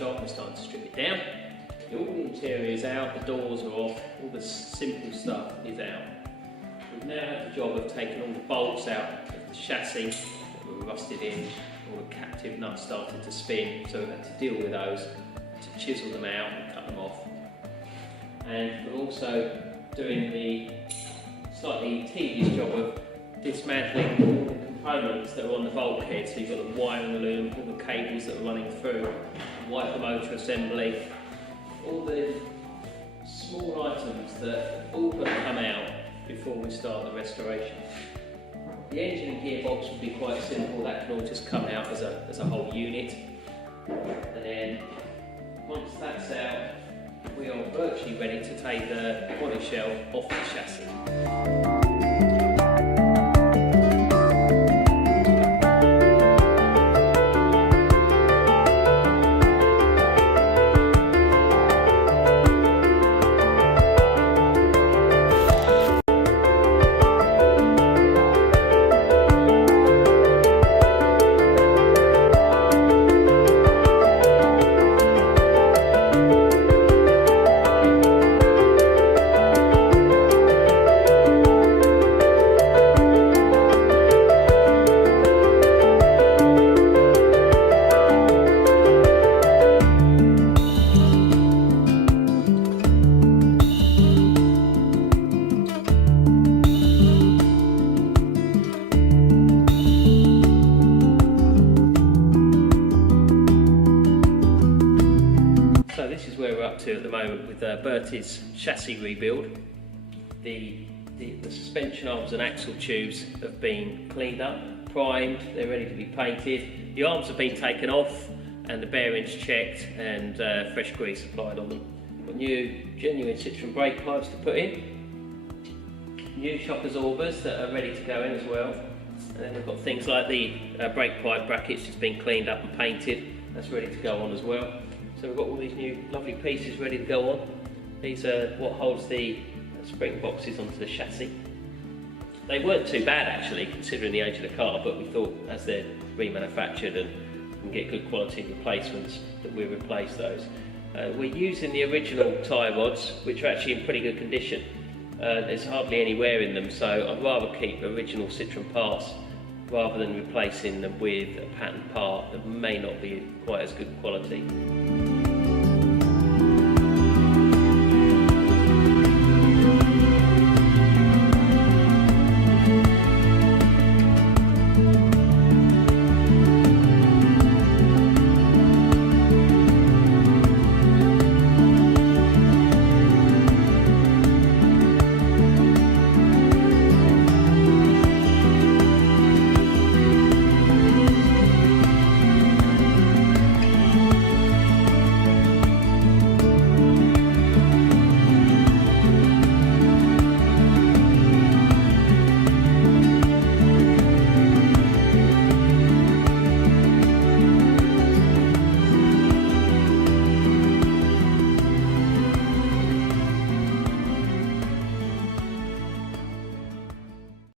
workshop. We're starting to strip it down. All the interior is out, the doors are off, all the simple stuff is out. We've now had the job of taking all the bolts out of the chassis that were rusted in, all the captive nuts started to spin, so we had to deal with those, to chisel them out and cut them off. And we're also doing the slightly tedious job of dismantling all the components that are on the bulkhead. So you've got the wiring loom, all the cables that are running through, wiper motor assembly, all the small items that all got to come out before we start the restoration. The engine and gearbox will be quite simple, that can all just come out as a whole unit. And then once that's out, we are virtually ready to take the body shell off the chassis. At the moment with Bertie's chassis rebuild. The suspension arms and axle tubes have been cleaned up, primed, they're ready to be painted. The arms have been taken off and the bearings checked and fresh grease applied on them. Got new genuine Citroen brake pipes to put in, new shock absorbers that are ready to go in as well, and then we've got things like the brake pipe brackets just been cleaned up and painted, that's ready to go on as well. So we've got all these new lovely pieces ready to go on. These are what holds the spring boxes onto the chassis. They weren't too bad actually, considering the age of the car, but we thought as they're remanufactured and can get good quality replacements that we replace those. We're using the original tie rods, which are actually in pretty good condition. There's hardly any wear in them, so I'd rather keep original Citroen parts rather than replacing them with a patent part that may not be quite as good quality.